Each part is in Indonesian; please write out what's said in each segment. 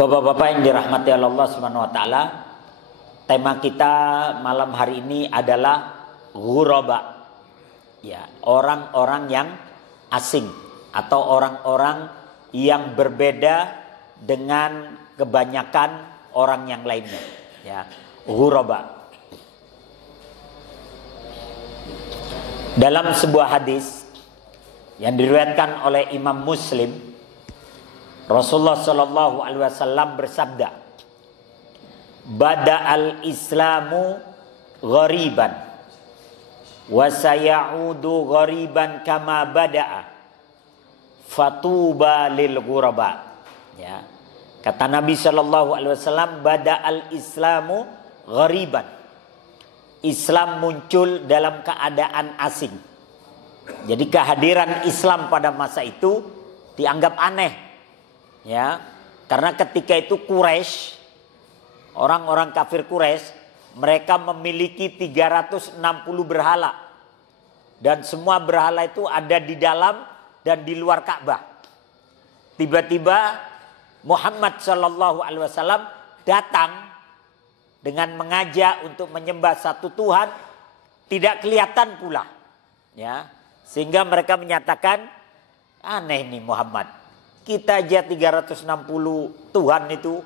Bapak-bapak yang dirahmati Allah Subhanahu wa taala, tema kita malam hari ini adalah ghuraba. Ya, orang-orang yang asing atau orang-orang yang berbeda dengan kebanyakan orang yang lainnya. Ya, ghuraba. Dalam sebuah hadis yang diriwayatkan oleh Imam Muslim, Rasulullah Shallallahu Alaihi Wasallam bersabda, "Bada'al Islamu ghariban, wa sayaudu ghariban kama bada'a, fatuba lil ghuraba." Ya, kata Nabi Shallallahu Alaihi Wasallam, "Bada'al Islamu ghariban." Islam muncul dalam keadaan asing. Jadi kehadiran Islam pada masa itu dianggap aneh. Ya, karena ketika itu Quraisy, orang-orang kafir Quraisy, mereka memiliki 360 berhala. Dan semua berhala itu ada di dalam dan di luar Ka'bah. Tiba-tiba Muhammad Shallallahu Alaihi Wasallam datang dengan mengajak untuk menyembah satu Tuhan, tidak kelihatan pula. Ya, sehingga mereka menyatakan, aneh nih Muhammad. Kita aja 360 Tuhan itu,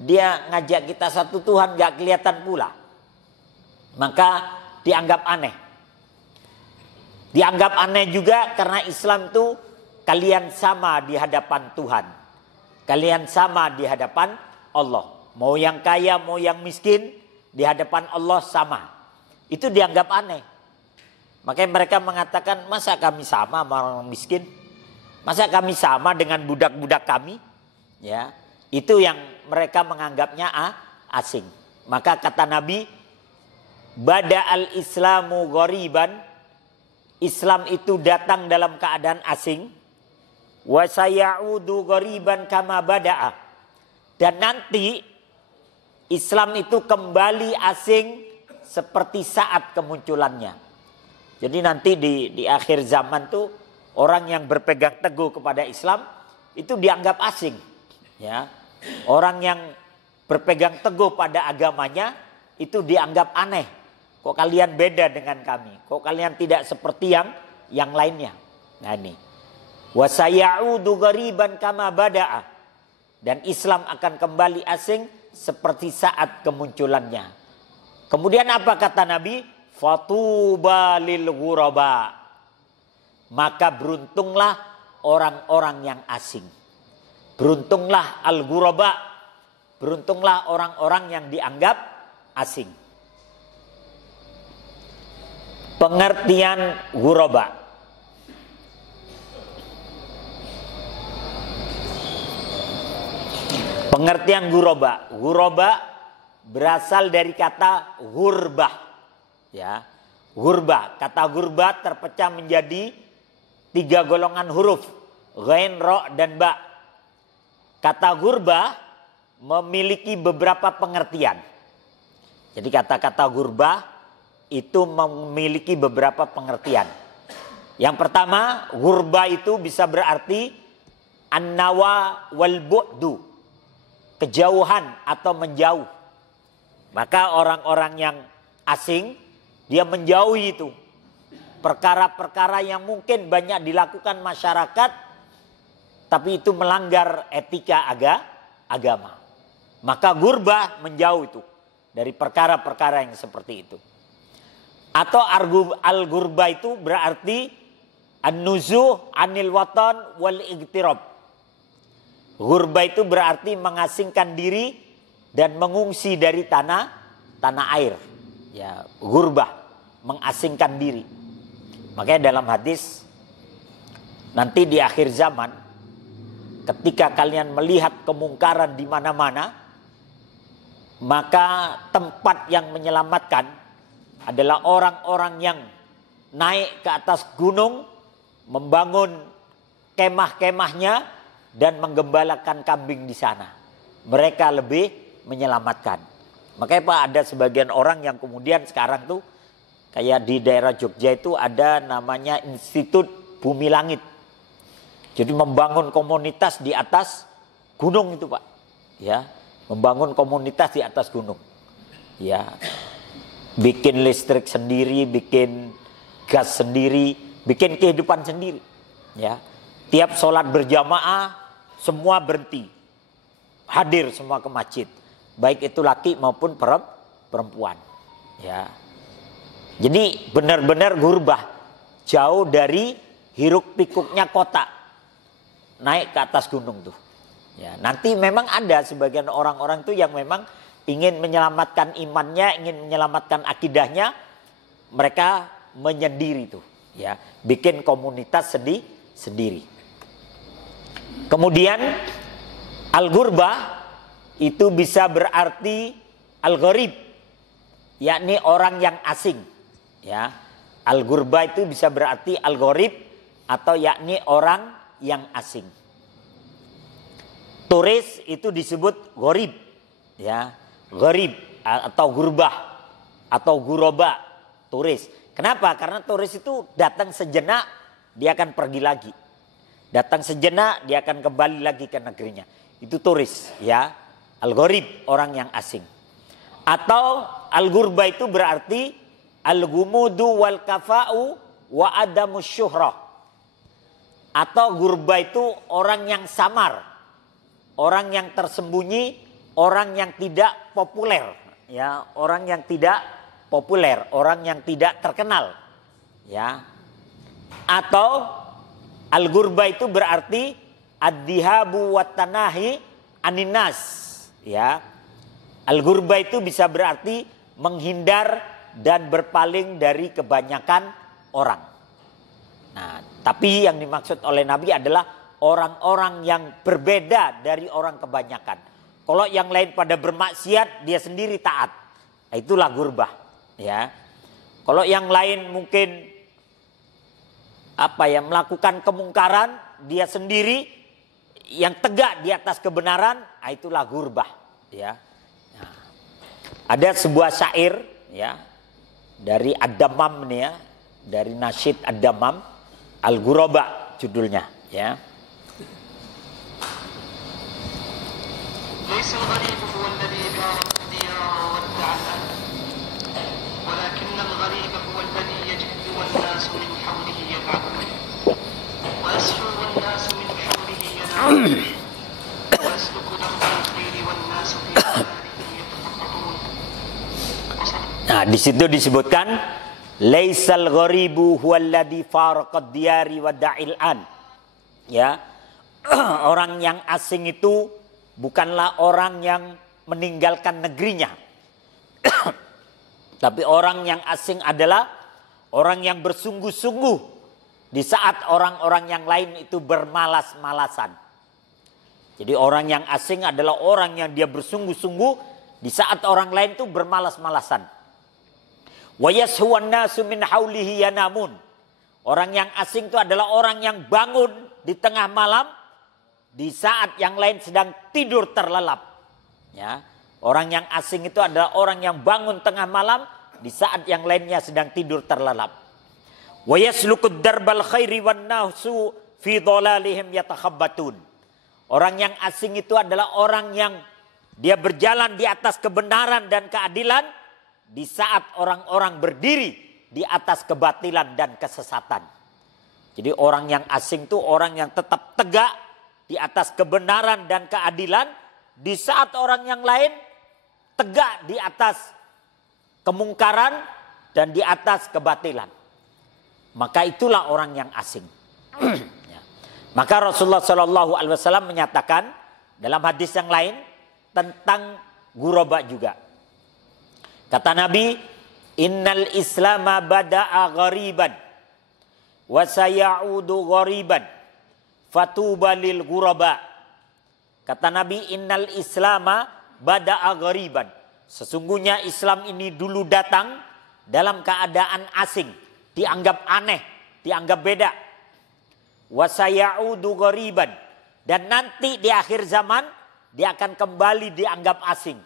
dia ngajak kita satu Tuhan gak kelihatan pula. Maka dianggap aneh. Dianggap aneh juga karena Islam itu kalian sama di hadapan Tuhan. Kalian sama di hadapan Allah. Mau yang kaya, mau yang miskin, di hadapan Allah sama. Itu dianggap aneh. Makanya mereka mengatakan, masa kami sama sama orang miskin? Masa kami sama dengan budak-budak kami? Ya, itu yang mereka menganggapnya asing. Maka kata Nabi, "Bada'al Islamu ghariban." Islam itu datang dalam keadaan asing. "Wa sayaudu ghariban kama bada'a." Dan nanti Islam itu kembali asing seperti saat kemunculannya. Jadi nanti di akhir zaman tuh orang yang berpegang teguh kepada Islam itu dianggap asing. Ya, orang yang berpegang teguh pada agamanya itu dianggap aneh. Kok kalian beda dengan kami? Kok kalian tidak seperti yang lainnya? Nah ini. Wa sayaudu ghariban kama bada'a. Dan Islam akan kembali asing seperti saat kemunculannya. Kemudian apa kata Nabi? Fatuba lil ghuraba. Maka beruntunglah orang-orang yang asing. Beruntunglah al-ghuraba. Beruntunglah orang-orang yang dianggap asing. Pengertian ghuraba. Pengertian ghuraba. Ghuraba berasal dari kata ghurbah. Ya, ghurbah. Kata ghurbah terpecah menjadi 3 golongan huruf, ghain, ro, dan ba. Kata ghurbah memiliki beberapa pengertian. Jadi kata-kata ghurbah itu memiliki beberapa pengertian. Yang pertama, ghurbah itu bisa berarti an-nawa wal bu'du, kejauhan atau menjauh. Maka orang-orang yang asing, dia menjauhi itu. Perkara-perkara yang mungkin banyak dilakukan masyarakat, tapi itu melanggar etika agama. Maka ghurbah menjauh itu dari perkara-perkara yang seperti itu. Atau al-ghurbah itu berarti an-nuzuh anil watan wal igtirab. Ghurbah itu berarti mengasingkan diri dan mengungsi dari tanah air. Ya, ghurbah, mengasingkan diri. Makanya dalam hadis, nanti di akhir zaman, ketika kalian melihat kemungkaran di mana-mana, maka tempat yang menyelamatkan adalah orang-orang yang naik ke atas gunung, membangun kemah-kemahnya, dan menggembalakan kambing di sana. Mereka lebih menyelamatkan. Makanya Pak, ada sebagian orang yang kemudian sekarang tuh kayak di daerah Jogja itu ada namanya Institut Bumi Langit. Jadi membangun komunitas di atas gunung itu Pak. ya, membangun komunitas di atas gunung, ya, bikin listrik sendiri, bikin gas sendiri, bikin kehidupan sendiri, ya. Tiap sholat berjamaah semua berhenti, hadir semua ke masjid, baik itu laki maupun perempuan, ya. Jadi benar-benar gurbah, jauh dari hiruk pikuknya kota, naik ke atas gunung tuh. Ya, nanti memang ada sebagian orang-orang tuh yang memang ingin menyelamatkan imannya, ingin menyelamatkan akidahnya, mereka menyendiri tuh, ya, bikin komunitas sendiri. Kemudian al-gurbah itu bisa berarti al-gharib, yakni orang yang asing, ya. Al-gurbah itu bisa berarti al-gharib atau yakni orang yang asing. Turis itu disebut gharib, ya, gharib atau gurbah atau guroba, turis. Kenapa? Karena turis itu datang sejenak dia akan pergi lagi, datang sejenak dia akan kembali lagi ke negerinya. Itu turis, ya, al-gharib, orang yang asing. Atau al-gurbah itu berarti al-gumudu wal kafa'u wa adamus syuhrah. Atau gurbah itu orang yang samar, orang yang tersembunyi, orang yang tidak populer, ya, orang yang tidak populer, orang yang tidak terkenal, ya. Atau al-gurbah itu berarti ad-dihabu wat tanahi aninas, ya. Al-gurbah itu bisa berarti menghindar dan berpaling dari kebanyakan orang. Nah, tapi yang dimaksud oleh Nabi adalah orang-orang yang berbeda dari orang kebanyakan. Kalau yang lain pada bermaksiat, dia sendiri taat. Nah, itulah gurbah, ya. Kalau yang lain mungkin melakukan kemungkaran, dia sendiri yang tegak di atas kebenaran, nah, itulah gurbah, ya. Nah, ada sebuah syair, ya, dari Ad-Dammam nih, ya, dari Nasyid Ad-Dammam, Al-Ghuraba judulnya, ya. ليس الغريب هو الذي بارك الديار وودع الأهل ولكن الغريب هو الذي يجد والناس من حوله يلعبون ويسحو والناس من حوله ينامون ويسلك درب الخير والناس في ظلالهم يتخبطون. Nah, di situ disebutkan laisal gharibu huwallazi faraqad diyari wa da'il an. Ya. Orang yang asing itu bukanlah orang yang meninggalkan negerinya. Tapi orang yang asing adalah orang yang bersungguh-sungguh di saat orang-orang yang lain itu bermalas-malasan. Jadi orang yang asing adalah orang yang dia bersungguh-sungguh di saat orang lain itu bermalas-malasan. Wa yashuwan nasu min haulihi yanamun. Orang yang asing itu adalah orang yang bangun di tengah malam di saat yang lain sedang tidur terlelap. Ya, orang yang asing itu adalah orang yang bangun tengah malam di saat yang lainnya sedang tidur terlelap. Wa yaslukud darbal khairi wan nasu fi dhalalihim yatakhabbatun. Orang yang asing itu adalah orang yang dia berjalan di atas kebenaran dan keadilan di saat orang-orang berdiri di atas kebatilan dan kesesatan. Jadi orang yang asing itu orang yang tetap tegak di atas kebenaran dan keadilan di saat orang yang lain tegak di atas kemungkaran dan di atas kebatilan. Maka itulah orang yang asing. Ya. Maka Rasulullah SAW menyatakan dalam hadis yang lain tentang ghuraba juga. Kata Nabi, innal islama bada'a ghariban wa sayaudu ghariban fatuba lil ghuraba. Kata Nabi, innal islama bada'a ghariban. Sesungguhnya Islam ini dulu datang dalam keadaan asing, dianggap aneh, dianggap beda. Wa sayaudu ghariban, dan nanti di akhir zaman dia akan kembali dianggap asing.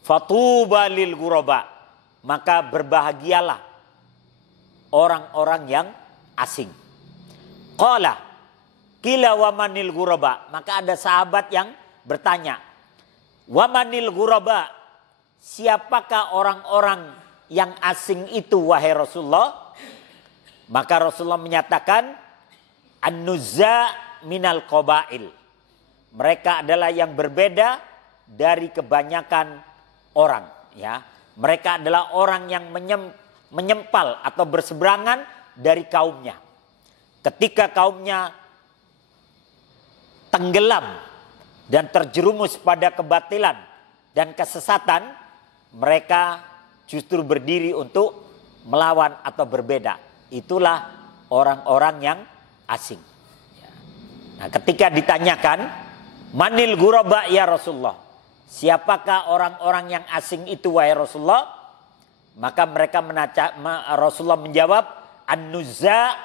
Fatuba lil ghuraba, maka berbahagialah orang-orang yang asing. Qala qila wa manil ghuraba, maka ada sahabat yang bertanya, "Wamanil ghuraba?" Siapakah orang-orang yang asing itu wahai Rasulullah? Maka Rasulullah menyatakan, "An-nuzza minal qabail." Mereka adalah yang berbeda dari kebanyakan orang, ya. Mereka adalah orang yang menyempal atau berseberangan dari kaumnya. Ketika kaumnya tenggelam dan terjerumus pada kebatilan dan kesesatan, mereka justru berdiri untuk melawan atau berbeda. Itulah orang-orang yang asing. Nah, ketika ditanyakan, "Manil ghuraba ya Rasulullah?" Siapakah orang-orang yang asing itu wahai Rasulullah? Maka Rasulullah menjawab, "An-nuzza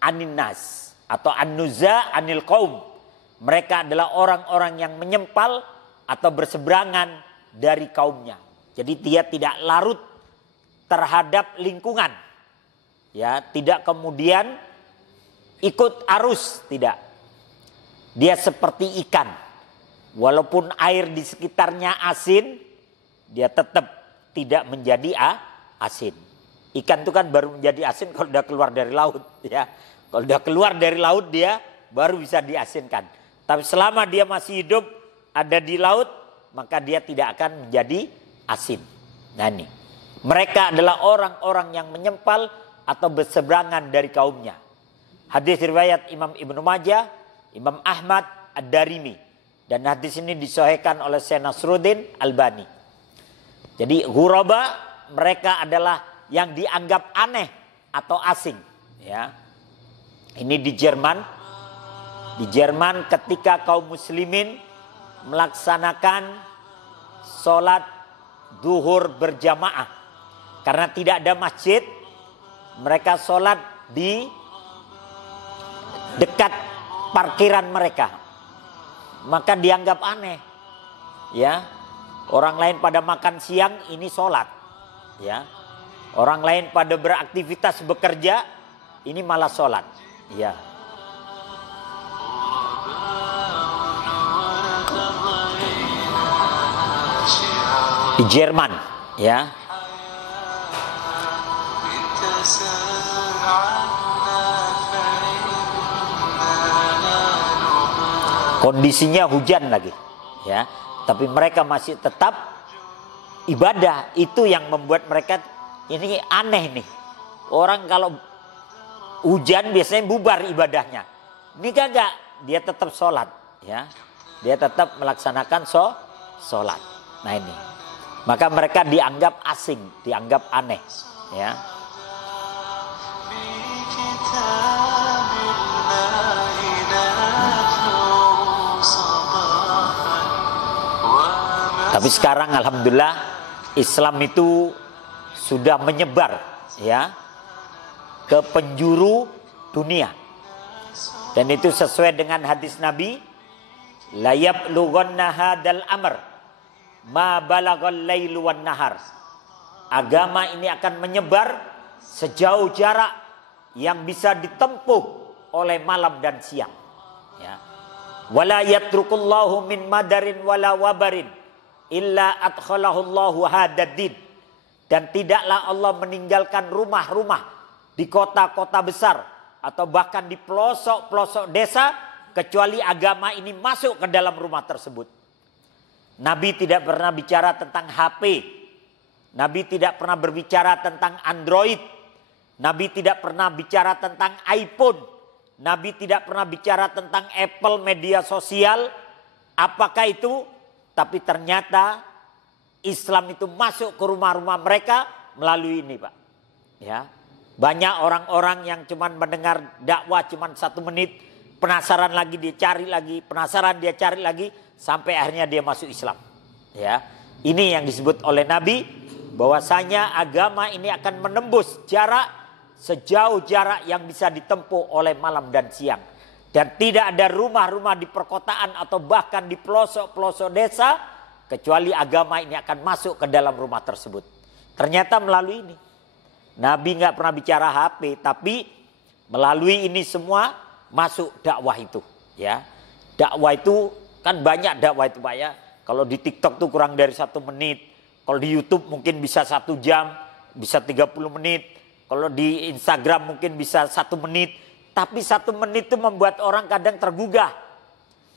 anin nas," atau "An-nuzza anil qaum." Mereka adalah orang-orang yang menyempal atau berseberangan dari kaumnya. Jadi dia tidak larut terhadap lingkungan. Ya, tidak kemudian ikut arus, tidak. Dia seperti ikan. Walaupun air di sekitarnya asin, dia tetap tidak menjadi asin. Ikan itu kan baru menjadi asin kalau sudah keluar dari laut, ya. Kalau sudah keluar dari laut dia baru bisa diasinkan. Tapi selama dia masih hidup ada di laut, maka dia tidak akan menjadi asin. Nah ini, mereka adalah orang-orang yang menyempal atau berseberangan dari kaumnya. Hadis riwayat Imam Ibnu Majah, Imam Ahmad, Ad-Darimi. Dan hadis ini disahihkan oleh Syekh Nasruddin Albani. Jadi ghuraba, mereka adalah yang dianggap aneh atau asing. Ya, ini di Jerman. Di Jerman ketika kaum muslimin melaksanakan sholat duhur berjamaah. Karena tidak ada masjid, mereka sholat di dekat parkiran mereka. Maka dianggap aneh. Ya, orang lain pada makan siang, ini sholat. Ya, orang lain pada beraktivitas bekerja, ini malah sholat. Ya. Di Jerman, ya. Kondisinya hujan lagi, ya. Tapi mereka masih tetap ibadah. Itu yang membuat mereka ini aneh nih. Orang kalau hujan biasanya bubar ibadahnya. Ini kagak, dia tetap sholat, ya. Dia tetap melaksanakan sholat. Nah ini, maka mereka dianggap asing, dianggap aneh, ya. Tapi sekarang alhamdulillah Islam itu sudah menyebar, ya, ke penjuru dunia. Dan itu sesuai dengan hadis Nabi, la yablughanna hadal amr ma balaghal lailu wan nahar. Agama ini akan menyebar sejauh jarak yang bisa ditempuh oleh malam dan siang, ya. Wala yatrukullahu min madarin wala wabarin illa adkhalahullahu hadaddin. Dan tidaklah Allah meninggalkan rumah-rumah di kota-kota besar atau bahkan di pelosok-pelosok desa kecuali agama ini masuk ke dalam rumah tersebut. Nabi tidak pernah bicara tentang HP. Nabi tidak pernah berbicara tentang Android. Nabi tidak pernah bicara tentang iPhone. Nabi tidak pernah bicara tentang Apple media sosial. Apakah itu? Tapi ternyata Islam itu masuk ke rumah-rumah mereka melalui ini, Pak. Ya, banyak orang-orang yang cuman mendengar dakwah cuman 1 menit, penasaran lagi dia cari lagi, penasaran dia cari lagi, sampai akhirnya dia masuk Islam. Ya, ini yang disebut oleh Nabi bahwasanya agama ini akan menembus jarak sejauh jarak yang bisa ditempuh oleh malam dan siang. Dan tidak ada rumah-rumah di perkotaan atau bahkan di pelosok-pelosok desa kecuali agama ini akan masuk ke dalam rumah tersebut. Ternyata melalui ini. Nabi nggak pernah bicara HP, tapi melalui ini semua masuk dakwah itu. Ya, dakwah itu Kan banyak dakwah itu Pak ya. Kalau di TikTok tuh kurang dari 1 menit. Kalau di YouTube mungkin bisa 1 jam, bisa 30 menit. Kalau di Instagram mungkin bisa 1 menit. Tapi 1 menit itu membuat orang kadang tergugah.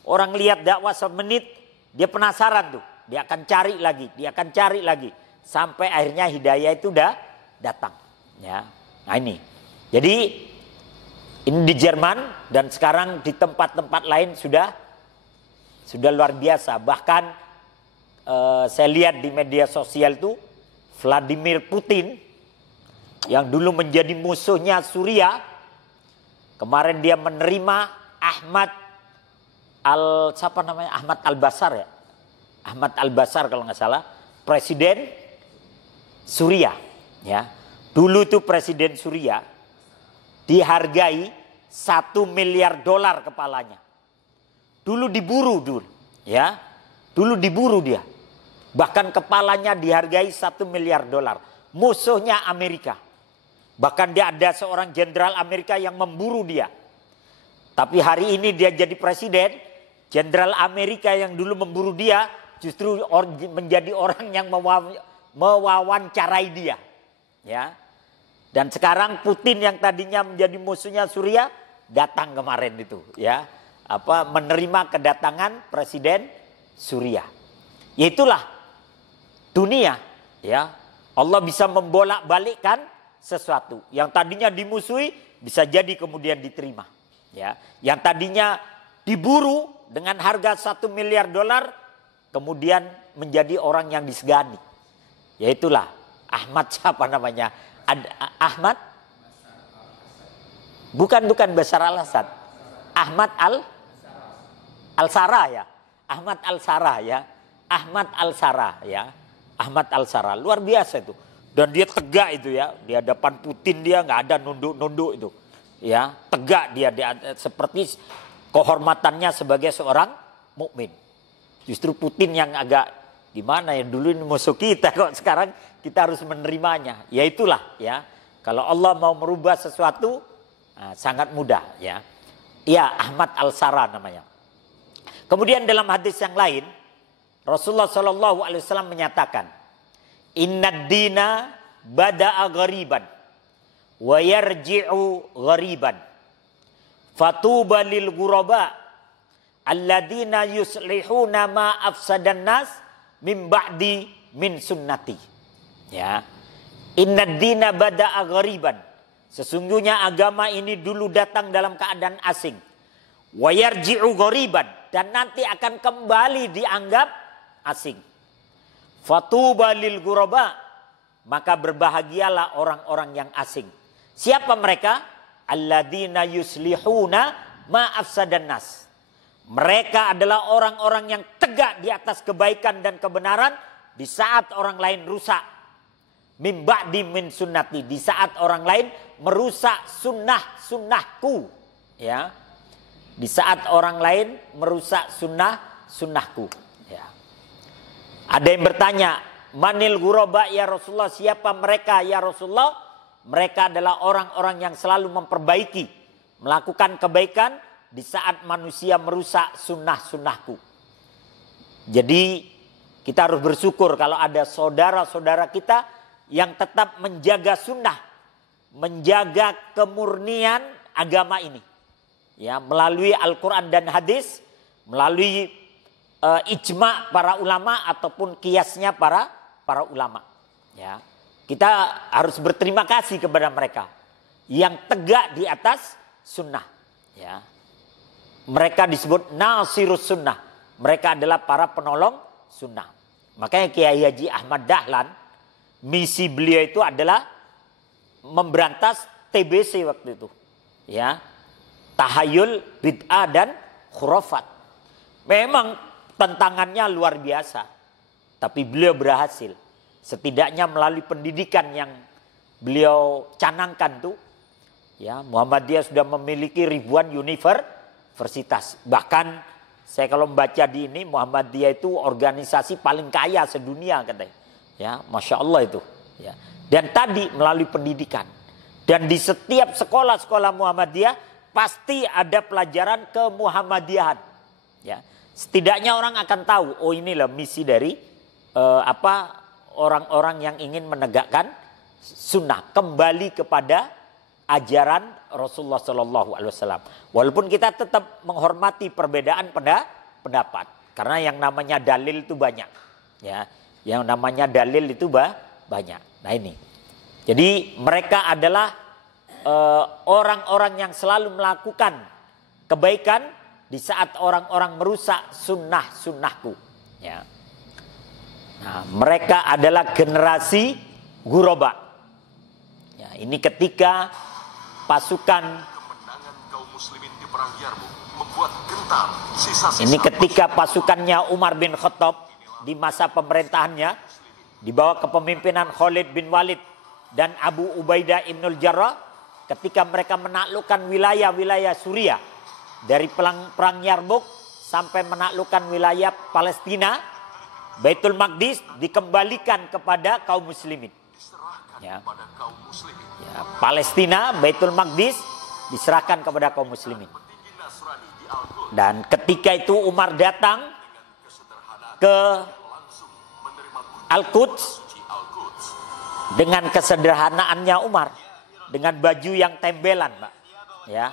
Orang lihat dakwah 1 menit, dia penasaran tuh. Dia akan cari lagi, dia akan cari lagi. Sampai akhirnya hidayah itu udah datang. Ya. Nah ini. Jadi ini di Jerman dan sekarang di tempat-tempat lain sudah luar biasa. Bahkan saya lihat di media sosial itu Vladimir Putin yang dulu menjadi musuhnya Suriah, kemarin dia menerima Ahmad Al-Bashar ya. Ahmad Al-Bashar kalau nggak salah, presiden Suriah ya. Dulu itu presiden Suriah dihargai $1 miliar kepalanya. Dulu diburu dulu, ya. Dulu diburu dia. Bahkan kepalanya dihargai $1 miliar. Musuhnya Amerika. Bahkan dia ada seorang jenderal Amerika yang memburu dia. Tapi hari ini dia jadi presiden, jenderal Amerika yang dulu memburu dia justru menjadi orang yang mewawancarai dia, ya. Dan sekarang Putin yang tadinya menjadi musuhnya Suriah datang kemarin itu, ya. Menerima kedatangan presiden Suriah. Yaitulah dunia, ya. Allah bisa membolak-balikkan sesuatu yang tadinya dimusuhi bisa jadi kemudian diterima, ya. Yang tadinya diburu dengan harga $1 miliar kemudian menjadi orang yang disegani. Yaitulah Ahmad siapa namanya? Ahmad bukan Bashar al-Assad. Ahmad al-Sarraj ya. Ahmad al-Sarraj ya. Ahmad al-Sarraj ya. Ahmad al-Sarraj luar biasa itu. Dan dia tegak itu ya. Di hadapan Putin dia nggak ada nunduk-nunduk itu. Ya, tegak dia seperti kehormatannya sebagai seorang mukmin. Justru Putin yang agak gimana ya, dulu ini musuh kita kok sekarang kita harus menerimanya. Ya itulah ya. Kalau Allah mau merubah sesuatu sangat mudah ya. Ya, Ahmad al-Sarraj namanya. Kemudian dalam hadis yang lain Rasulullah SAW menyatakan, "Innad dina bada'a ghariban wa yarji'u ghariban. Fatuba lil ghuraba alladzina yuslihuna ma afsadan nas min ba'di min sunnati." Ya. Innad dina bada'a ghariban. Sesungguhnya agama ini dulu datang dalam keadaan asing. Wa yarji'u ghariban, dan nanti akan kembali dianggap asing. Fatuba lil ghuraba, maka berbahagialah orang-orang yang asing. Siapa mereka? Alladzina yuslihuna ma afsadan nas. Mereka adalah orang-orang yang tegak di atas kebaikan dan kebenaran di saat orang lain rusak. Min ba'di min sunnati, di saat orang lain merusak sunnahku, ya. Di saat orang lain merusak sunnahku, ya. Ada yang bertanya, manil ghuraba ya Rasulullah, siapa mereka ya Rasulullah? Mereka adalah orang-orang yang selalu memperbaiki, melakukan kebaikan di saat manusia merusak sunnahku. Jadi kita harus bersyukur kalau ada saudara-saudara kita yang tetap menjaga sunnah, menjaga kemurnian agama ini, ya, melalui Al-Quran dan hadis, melalui ijma para ulama ataupun kiasnya para ulama, ya. Kita harus berterima kasih kepada mereka yang tegak di atas sunnah, ya. Mereka disebut nasirus sunnah, mereka adalah para penolong sunnah. Makanya Kiai Haji Ahmad Dahlan, misi beliau itu adalah memberantas TBC waktu itu, ya, tahayul, bid'ah dan khurafat. Memang tantangannya luar biasa, tapi beliau berhasil. Setidaknya melalui pendidikan yang beliau canangkan tuh, ya, Muhammadiyah sudah memiliki ribuan universitas. Bahkan saya kalau membaca di ini, Muhammadiyah itu organisasi paling kaya sedunia katanya. Ya, Masya Allah itu. Ya. Dan tadi melalui pendidikan. Dan di setiap sekolah-sekolah Muhammadiyah pasti ada pelajaran kemuhammadiyahan. Ya. Setidaknya orang akan tahu, oh inilah misi dari orang-orang yang ingin menegakkan sunnah, kembali kepada ajaran Rasulullah Shallallahu Alaihi Wasallam. Walaupun kita tetap menghormati perbedaan pendapat, karena yang namanya dalil itu banyak, ya, yang namanya dalil itu banyak. Nah ini, jadi mereka adalah orang-orang yang selalu melakukan kebaikan di saat orang-orang merusak sunnahku. Ya. Nah, mereka adalah generasi Ghuraba. Ya, ini ketika pasukan ini ketika pasukannya Umar bin Khattab di masa pemerintahannya di bawah kepemimpinan Khalid bin Walid dan Abu Ubaidah Ibnul Jarrah, ketika mereka menaklukkan wilayah-wilayah Suriah dari perang Yarmuk sampai menaklukkan wilayah Palestina, Baitul Maqdis dikembalikan kepada kaum muslimin. Ya. Ya, Palestina, Baitul Maqdis diserahkan kepada kaum muslimin. Dan ketika itu Umar datang ke Al-Quds dengan kesederhanaannya Umar, dengan baju yang tembelan, Pak. Ya.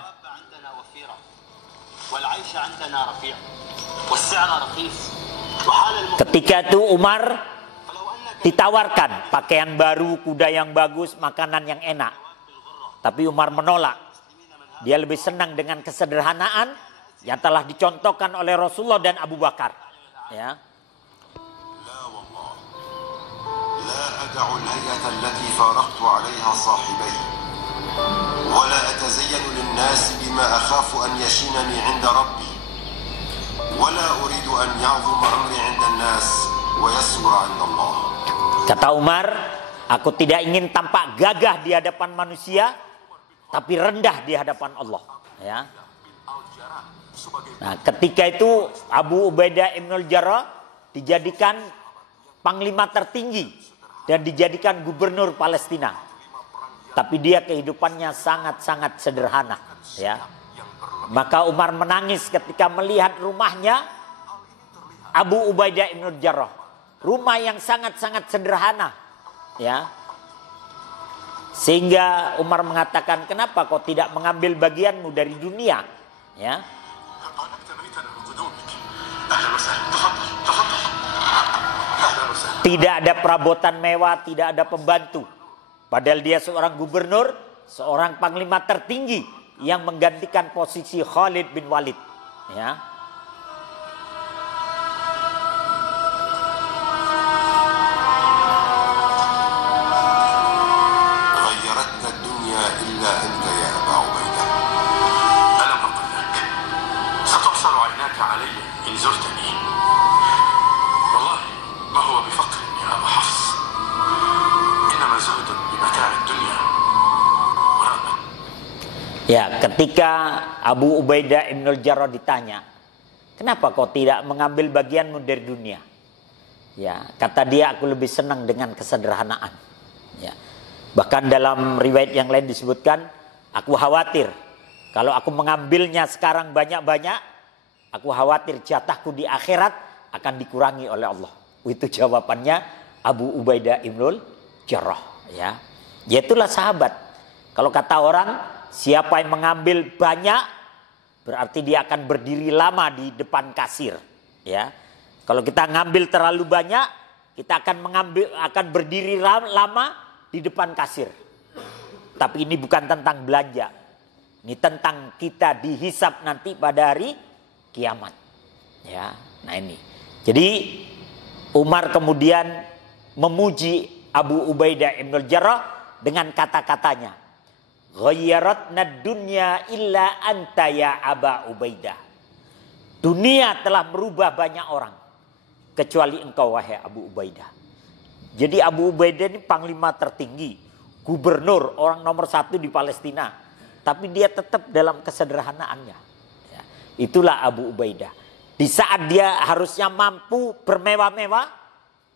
Ketika itu Umar ditawarkan pakaian baru, kuda yang bagus, makanan yang enak. Tapi Umar menolak. Dia lebih senang dengan kesederhanaan yang telah dicontohkan oleh Rasulullah dan Abu Bakar. Ya. Kata Umar, aku tidak ingin tampak gagah di hadapan manusia, tapi rendah di hadapan Allah. Ya. Nah, ketika itu Abu Ubaidah Ibnul Jarrah dijadikan panglima tertinggi dan dijadikan gubernur Palestina. Tapi dia kehidupannya sangat-sangat sederhana. Ya. Maka Umar menangis ketika melihat rumahnya Abu Ubaidah Ibnul Jarrah. Rumah yang sangat-sangat sederhana. Ya. Sehingga Umar mengatakan, kenapa kau tidak mengambil bagianmu dari dunia? Ya. Tidak ada perabotan mewah, tidak ada pembantu. Padahal dia seorang gubernur, seorang panglima tertinggi yang menggantikan posisi Khalid bin Walid. Ya. Ya, ketika Abu Ubaidah Ibnul Jarrah ditanya, kenapa kau tidak mengambil bagianmu dari dunia? Ya, kata dia, aku lebih senang dengan kesederhanaan. Ya. Bahkan dalam riwayat yang lain disebutkan, aku khawatir kalau aku mengambilnya sekarang banyak-banyak, aku khawatir jatahku di akhirat akan dikurangi oleh Allah. Itu jawabannya Abu Ubaidah Ibnul Jarrah. Ya, itulah sahabat. Kalau kata orang, siapa yang mengambil banyak, berarti dia akan berdiri lama di depan kasir. Ya, kalau kita ngambil terlalu banyak, kita akan berdiri lama di depan kasir. Tapi ini bukan tentang belanja, ini tentang kita dihisap nanti pada hari kiamat. Ya, nah ini. Jadi Umar kemudian memuji Abu Ubaidah Ibnul Jarrah dengan kata-katanya, Ghayyaratna dunya illa anta ya Aba Ubaidah. Dunia telah merubah banyak orang kecuali engkau wahai Abu Ubaidah. Jadi Abu Ubaidah ini panglima tertinggi, gubernur, orang nomor 1 di Palestina. Tapi dia tetap dalam kesederhanaannya. Ya, itulah Abu Ubaidah. Di saat dia harusnya mampu bermewah-mewah,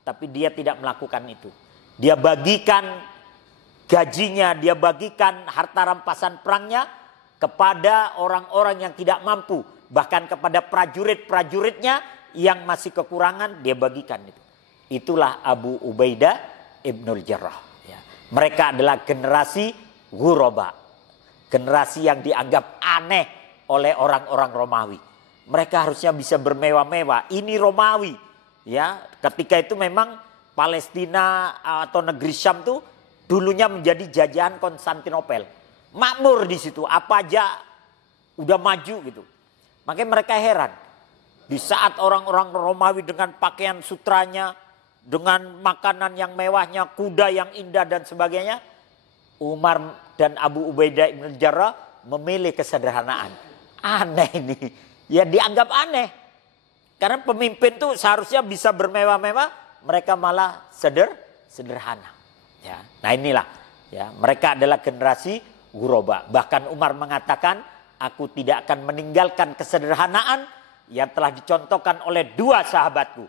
tapi dia tidak melakukan itu. Dia bagikan gajinya, dia bagikan harta rampasan perangnya kepada orang-orang yang tidak mampu bahkan kepada prajurit-prajuritnya yang masih kekurangan dia bagikan itu. Itulah Abu Ubaidah Ibnul Jarrah. Ya. Mereka adalah generasi ghuraba, generasi yang dianggap aneh oleh orang-orang Romawi. Mereka harusnya bisa bermewah-mewah. Ini Romawi, ya. Ketika itu memang Palestina atau negeri Syam tuh dulunya menjadi jajahan Konstantinopel. Makmur di situ, apa aja udah maju gitu. Makanya mereka heran. Di saat orang-orang Romawi dengan pakaian sutranya, dengan makanan yang mewahnya, kuda yang indah dan sebagainya, Umar dan Abu Ubaidah Ibn Jarrah memilih kesederhanaan. Aneh ini. Ya dianggap aneh. Karena pemimpin tuh seharusnya bisa bermewah-mewah, mereka malah sederhana. Ya. Nah inilah, ya, mereka adalah generasi ghuraba. Bahkan Umar mengatakan, aku tidak akan meninggalkan kesederhanaan yang telah dicontohkan oleh dua sahabatku,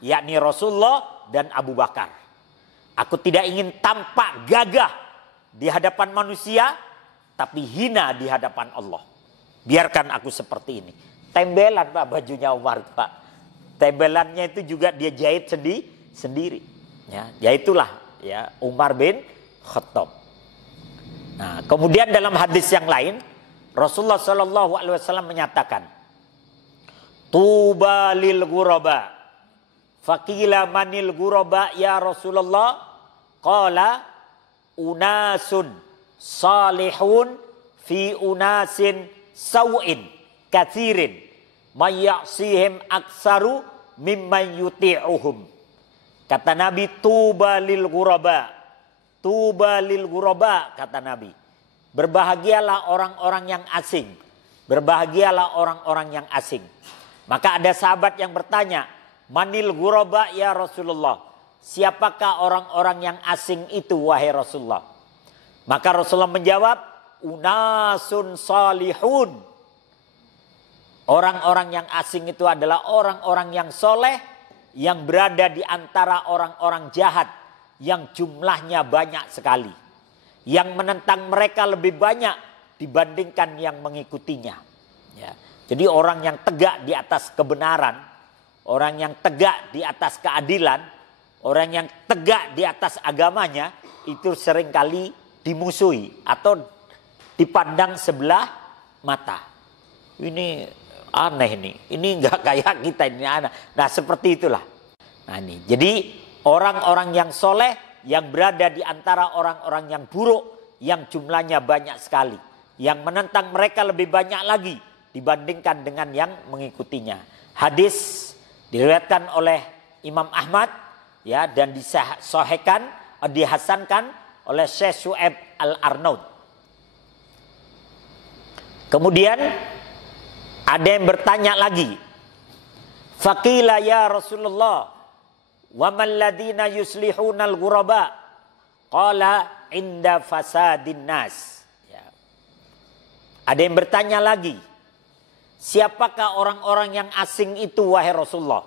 yakni Rasulullah dan Abu Bakar. Aku tidak ingin tampak gagah di hadapan manusia, tapi hina di hadapan Allah. Biarkan aku seperti ini. Tembelan Pak bajunya Umar Pak. Tembelannya itu juga dia jahit sendiri. Ya itulah ya Umar bin Khattab. Nah, kemudian dalam hadis yang lain Rasulullah Shallallahu Alaihi Wasallam menyatakan, Tuba lil ghuraba. Faqila manil ghuraba ya Rasulullah? Qala unasun salihun fi unasin sawin kathirin mayyasihim aksaru mimman yuti'uhum. Kata Nabi, tuba lil ghuraba. Tuba lil ghuraba, kata Nabi. Berbahagialah orang-orang yang asing. Berbahagialah orang-orang yang asing. Maka ada sahabat yang bertanya, manil ghuraba ya Rasulullah? Siapakah orang-orang yang asing itu wahai Rasulullah? Maka Rasulullah menjawab, unasun salihun. Orang-orang yang asing itu adalah orang-orang yang soleh, yang berada di antara orang-orang jahat, yang jumlahnya banyak sekali. Yang menentang mereka lebih banyak dibandingkan yang mengikutinya. Ya. Jadi orang yang tegak di atas kebenaran, orang yang tegak di atas keadilan, orang yang tegak di atas agamanya, itu seringkali dimusuhi atau dipandang sebelah mata. Ini aneh ini enggak kayak kita ini aneh. Nah seperti itulah. Nah ini, jadi orang-orang yang soleh yang berada di antara orang-orang yang buruk, yang jumlahnya banyak sekali, yang menentang mereka lebih banyak lagi dibandingkan dengan yang mengikutinya. Hadis diriwayatkan oleh Imam Ahmad, ya, dan disahihkan, dihasankan oleh Syekh Syu'aib Al-Arnaud. Kemudian ada yang bertanya lagi, faqila ya Rasulullah, wa man ladina yuslihuna al-ghuraba? Qala inda fasadin nas. Ya. Ada yang bertanya lagi, siapakah orang-orang yang asing itu wahai Rasulullah?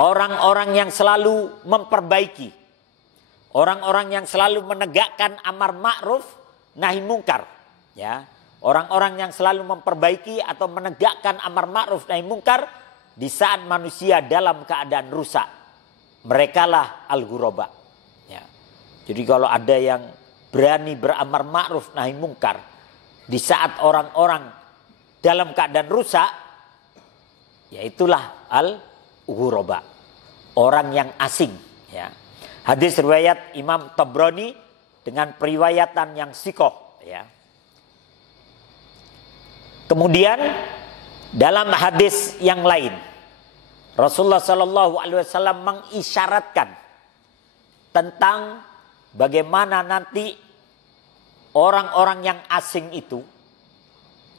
Orang-orang yang selalu memperbaiki, orang-orang yang selalu menegakkan amar ma'ruf nahi mungkar, ya. Orang-orang yang selalu memperbaiki atau menegakkan amar ma'ruf nahi mungkar di saat manusia dalam keadaan rusak. Merekalah al-ghuraba. Ya. Jadi kalau ada yang berani beramar ma'ruf nahi mungkar di saat orang-orang dalam keadaan rusak, ya itulah al-ghuraba. Orang yang asing. Ya. Hadis riwayat Imam Tabrani dengan periwayatan yang sikoh. Ya. Kemudian dalam hadis yang lain, Rasulullah Shallallahu Alaihi Wasallam mengisyaratkan tentang bagaimana nanti orang-orang yang asing itu,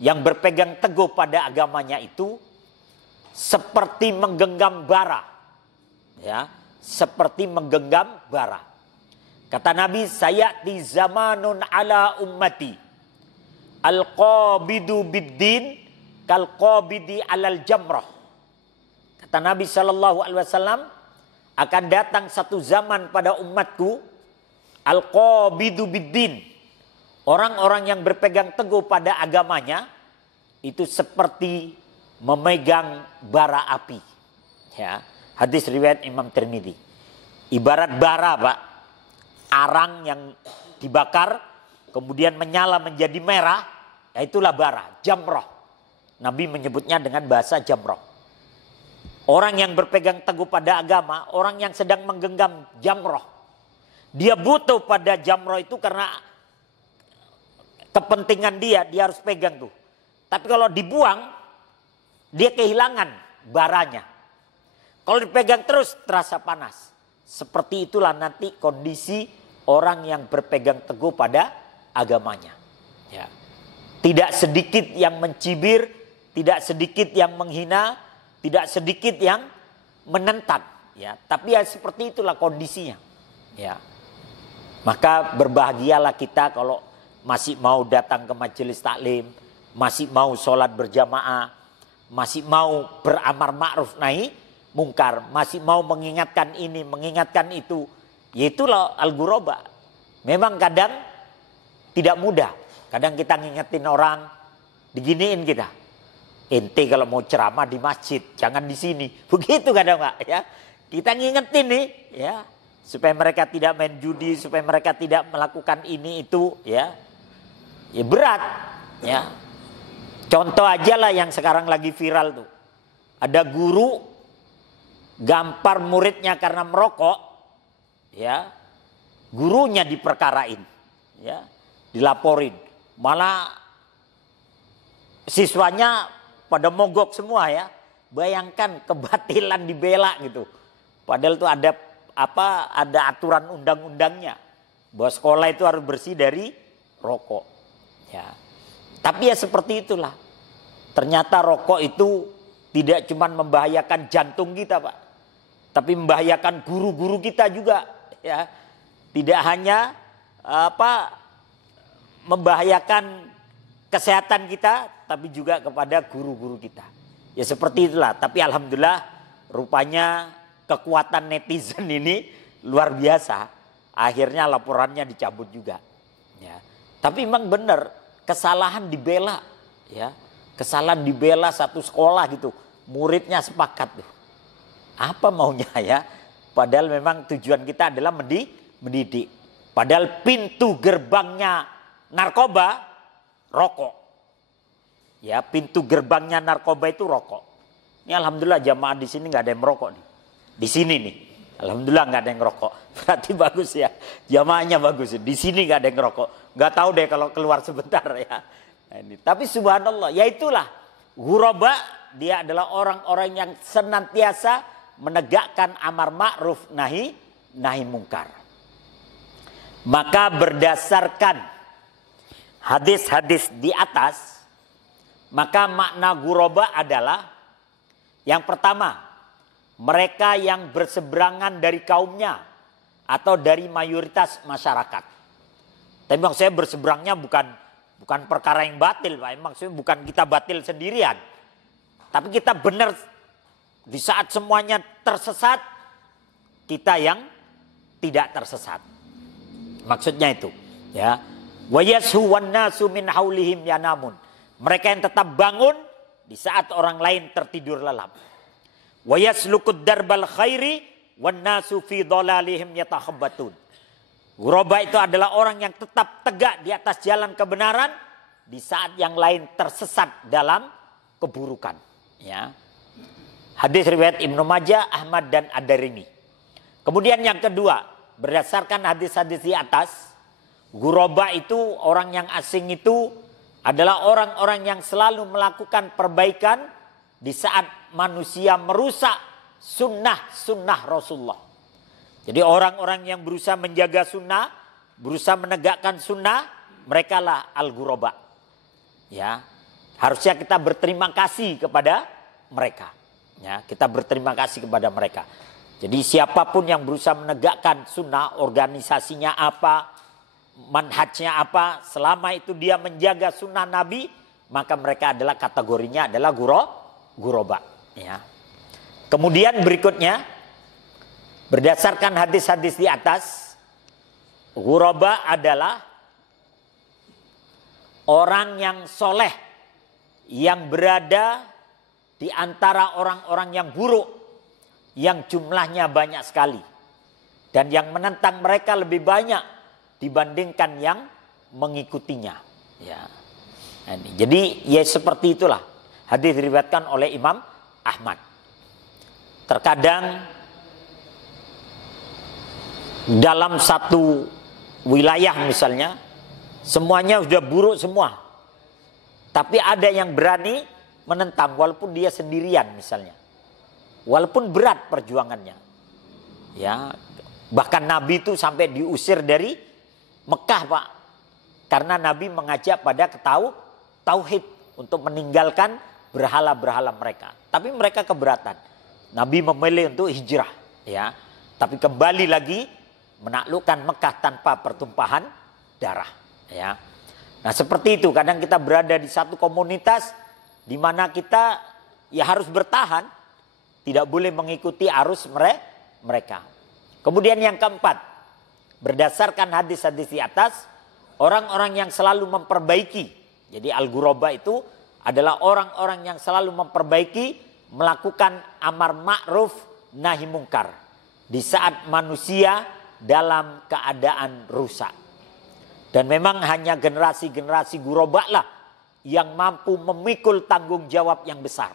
yang berpegang teguh pada agamanya itu, seperti menggenggam bara, ya, seperti menggenggam bara. Kata Nabi, sayati zamanun ala ummati al-qabidu bid-din kal-qabidi alal jamrah. Kata Nabi SAW, akan datang satu zaman pada umatku, al-qabidu bid-din, orang-orang yang berpegang teguh pada agamanya, itu seperti memegang bara api. Ya, hadis riwayat Imam Tirmidzi. Ibarat bara, Pak, arang yang dibakar kemudian menyala menjadi merah, ya itulah bara, jamroh. Nabi menyebutnya dengan bahasa jamroh. Orang yang berpegang teguh pada agama, orang yang sedang menggenggam jamroh, dia butuh pada jamroh itu karena kepentingan dia harus pegang tuh. Tapi kalau dibuang, dia kehilangan baranya. Kalau dipegang terus terasa panas. Seperti itulah nanti kondisi orang yang berpegang teguh pada agamanya. Ya. Tidak sedikit yang mencibir, tidak sedikit yang menghina, tidak sedikit yang menentang. Ya. Tapi ya seperti itulah kondisinya. Ya. Maka berbahagialah kita kalau masih mau datang ke majelis taklim, masih mau sholat berjamaah, masih mau beramar ma'ruf nahi mungkar, masih mau mengingatkan ini, mengingatkan itu. Yaitulah al-ghuraba. Memang kadang tidak mudah. Kadang kita ngingetin orang, diginiin kita. Ente kalau mau ceramah di masjid, jangan di sini. Begitu kadang, Pak, ya. Kita ngingetin nih, ya, supaya mereka tidak main judi, supaya mereka tidak melakukan ini itu, ya. Ya berat, ya. Contoh aja lah yang sekarang lagi viral tuh. Ada guru gampar muridnya karena merokok, ya. Gurunya diperkarain, ya, dilaporin. Malah siswanya pada mogok semua, ya. Bayangkan kebatilan dibela gitu. Padahal itu ada apa? Ada aturan undang-undangnya bahwa sekolah itu harus bersih dari rokok. Ya. Tapi ya seperti itulah. Ternyata rokok itu tidak cuma membahayakan jantung kita, Pak, tapi membahayakan guru-guru kita juga, ya. Tidak hanya membahayakan kesehatan kita, tapi juga kepada guru-guru kita. Ya seperti itulah. Tapi alhamdulillah rupanya kekuatan netizen ini luar biasa. Akhirnya laporannya dicabut juga. Ya. Tapi memang benar kesalahan dibela, ya. Kesalahan dibela satu sekolah gitu. Muridnya sepakat tuh. Apa maunya, ya? Padahal memang tujuan kita adalah mendidik. Padahal pintu gerbangnya narkoba rokok. Ya, pintu gerbangnya narkoba itu rokok. Ini alhamdulillah jamaah di sini nggak ada yang merokok nih. Di sini nih, alhamdulillah nggak ada yang ngerokok. Berarti bagus ya, jamaahnya bagus. Di sini nggak ada yang ngerokok. Nggak tahu deh kalau keluar sebentar ya. Nah, ini. Tapi subhanallah, ya itulah ghuraba, dia adalah orang-orang yang senantiasa menegakkan amar ma'ruf nahi mungkar. Maka berdasarkan hadis-hadis di atas, maka makna ghuraba adalah yang pertama, mereka yang berseberangan dari kaumnya atau dari mayoritas masyarakat. Tapi maksudnya berseberangnya bukan perkara yang batil, Pak. Maksudnya bukan kita batil sendirian. Tapi kita benar di saat semuanya tersesat, kita yang tidak tersesat. Maksudnya itu, ya. Wa yashu wan nasu min haulihim yanamun. Mereka yang tetap bangun di saat orang lain tertidur lelap. Wa yaslukud darbal khairi wan nasu fi dhalalihim yatakhabbatun. Ghuraba itu adalah orang yang tetap tegak di atas jalan kebenaran di saat yang lain tersesat dalam keburukan, ya. Hadis riwayat Ibnu Majah, Ahmad dan Ad-Darimi. Kemudian yang kedua, berdasarkan hadis-hadis di atas, ghuraba itu orang yang asing itu adalah orang-orang yang selalu melakukan perbaikan di saat manusia merusak sunnah Rasulullah. Jadi orang-orang yang berusaha menjaga sunnah, berusaha menegakkan sunnah, mereka lah al-ghuraba. Ya, harusnya kita berterima kasih kepada mereka. Ya, kita berterima kasih kepada mereka. Jadi siapapun yang berusaha menegakkan sunnah, organisasinya apa, manhajnya apa, selama itu dia menjaga sunnah Nabi, maka mereka adalah kategorinya adalah ghuraba. Ya. Kemudian berikutnya, berdasarkan hadis-hadis di atas, ghuraba adalah orang yang soleh yang berada di antara orang-orang yang buruk, yang jumlahnya banyak sekali. Dan yang menentang mereka lebih banyak dibandingkan yang mengikutinya. Ya. Jadi ya seperti itulah. Hadis diriwayatkan oleh Imam Ahmad. Terkadang dalam satu wilayah misalnya, semuanya sudah buruk semua. Tapi ada yang berani menentang walaupun dia sendirian misalnya. Walaupun berat perjuangannya. Ya, bahkan Nabi itu sampai diusir dari Mekah, Pak. Karena Nabi mengajak pada tauhid untuk meninggalkan berhala-berhala mereka. Tapi mereka keberatan. Nabi memilih untuk hijrah, ya. Tapi kembali lagi menaklukkan Mekah tanpa pertumpahan darah, ya. Nah, seperti itu. Kadang kita berada di satu komunitas di mana kita ya harus bertahan, tidak boleh mengikuti arus mereka. Kemudian yang keempat, berdasarkan hadis-hadis di atas, orang-orang yang selalu memperbaiki. Jadi al-ghuraba itu adalah orang-orang yang selalu memperbaiki, melakukan amar ma'ruf nahi mungkar di saat manusia dalam keadaan rusak. Dan memang hanya generasi-generasi ghuraba lah yang mampu memikul tanggung jawab yang besar.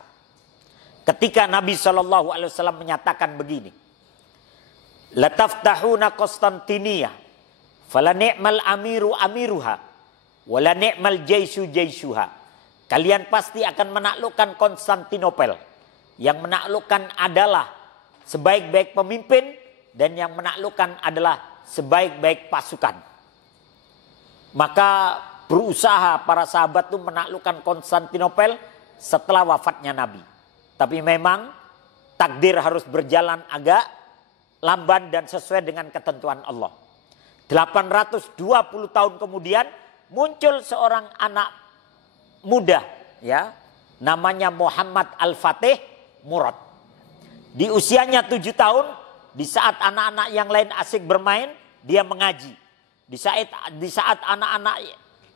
Ketika Nabi SAW menyatakan begini, lataftahuna Konstantinia fala ni'mal amiru amiruha wala ni'mal jaisu jaisuha. Kalian pasti akan menaklukkan Konstantinopel. Yang menaklukkan adalah sebaik-baik pemimpin, dan yang menaklukkan adalah sebaik-baik pasukan. Maka berusaha para sahabat itu menaklukkan Konstantinopel setelah wafatnya Nabi. Tapi memang takdir harus berjalan agak lamban dan sesuai dengan ketentuan Allah. 820 tahun kemudian muncul seorang anak muda, ya, namanya Muhammad Al-Fatih Murad. Di usianya 7 tahun, di saat anak-anak yang lain asik bermain, dia mengaji. Di saat anak-anak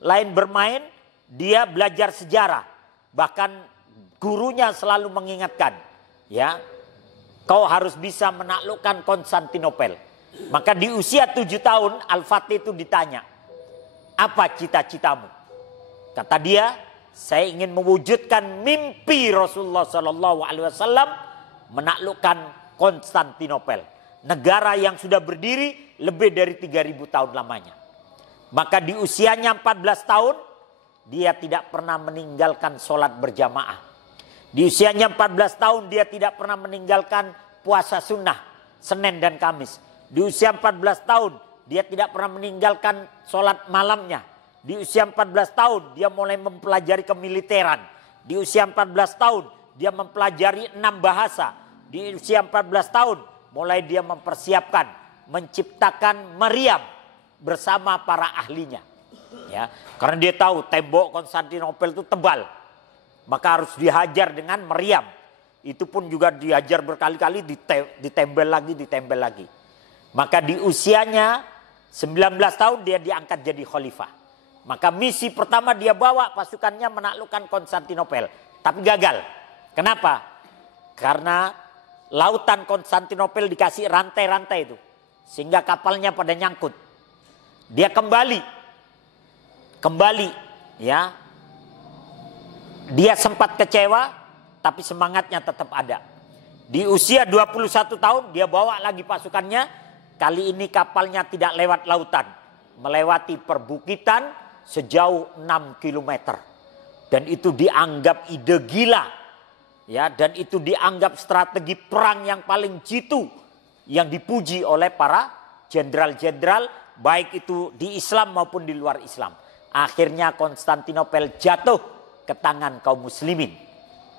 lain bermain, dia belajar sejarah. Bahkan gurunya selalu mengingatkan, ya, kau harus bisa menaklukkan Konstantinopel. Maka di usia 7 tahun Al-Fatih itu ditanya, apa cita-citamu? Kata dia, saya ingin mewujudkan mimpi Rasulullah SAW menaklukkan Konstantinopel, negara yang sudah berdiri lebih dari 3000 tahun lamanya. Maka di usianya 14 tahun dia tidak pernah meninggalkan sholat berjamaah. Di usianya 14 tahun dia tidak pernah meninggalkan puasa sunnah Senin dan Kamis. Di usia 14 tahun dia tidak pernah meninggalkan sholat malamnya. Di usia 14 tahun dia mulai mempelajari kemiliteran. Di usia 14 tahun dia mempelajari 6 bahasa. Di usia 14 tahun mulai dia mempersiapkan menciptakan meriam bersama para ahlinya. Ya, karena dia tahu tembok Konstantinopel itu tebal. Maka harus dihajar dengan meriam. Itu pun juga dihajar berkali-kali, ditembel lagi. Maka di usianya 19 tahun dia diangkat jadi khalifah. Maka misi pertama dia bawa pasukannya menaklukkan Konstantinopel. Tapi gagal. Kenapa? Karena lautan Konstantinopel dikasih rantai-rantai itu. Sehingga kapalnya pada nyangkut. Dia kembali, ya. Dia sempat kecewa, tapi semangatnya tetap ada. Di usia 21 tahun dia bawa lagi pasukannya. Kali ini kapalnya tidak lewat lautan, melewati perbukitan sejauh 6 km. Dan itu dianggap ide gila. Ya, dan itu dianggap strategi perang yang paling jitu yang dipuji oleh para jenderal-jenderal baik itu di Islam maupun di luar Islam. Akhirnya Konstantinopel jatuh ke tangan kaum muslimin.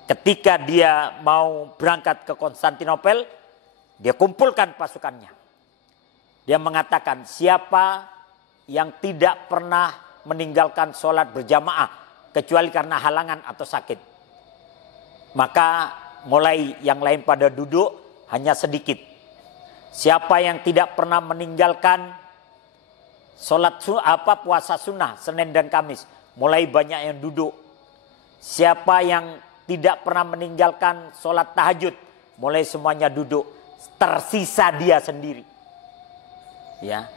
Ketika dia mau berangkat ke Konstantinopel, dia kumpulkan pasukannya. Dia mengatakan, siapa yang tidak pernah meninggalkan sholat berjamaah kecuali karena halangan atau sakit, maka mulai yang lain pada duduk, hanya sedikit. Siapa yang tidak pernah meninggalkan puasa sunnah Senin dan Kamis, mulai banyak yang duduk. Siapa yang tidak pernah meninggalkan sholat tahajud, mulai semuanya duduk, tersisa dia sendiri. Ya,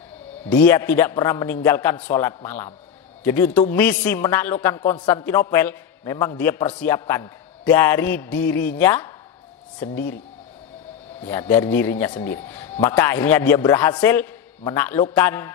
dia tidak pernah meninggalkan sholat malam. Jadi untuk misi menaklukkan Konstantinopel, memang dia persiapkan dari dirinya sendiri. Ya, dari dirinya sendiri. Maka akhirnya dia berhasil menaklukkan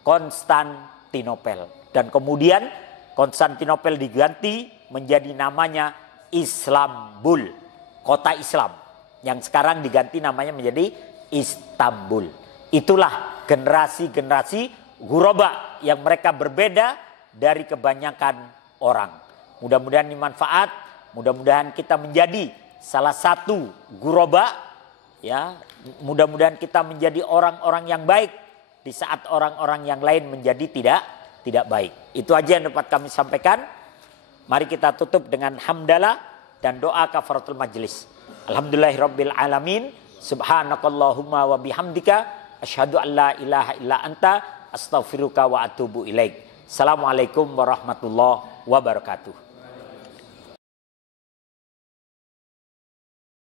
Konstantinopel. Dan kemudian Konstantinopel diganti menjadi namanya Istanbul, kota Islam. Yang sekarang diganti namanya menjadi Istanbul. Itulah generasi-generasi ghuraba yang mereka berbeda dari kebanyakan orang. Mudah-mudahan ini manfaat, mudah-mudahan kita menjadi salah satu ghuraba, ya. Mudah-mudahan kita menjadi orang-orang yang baik di saat orang-orang yang lain menjadi tidak baik. Itu aja yang dapat kami sampaikan. Mari kita tutup dengan hamdalah dan doa kafaratul majlis. Alhamdulillahirabbil alamin. Subhanakallahumma wa bihamdika asyhadu an la ilaha illa anta astaghfiruka wa atubu ilaik. Assalamualaikum warahmatullahi wabarakatuh.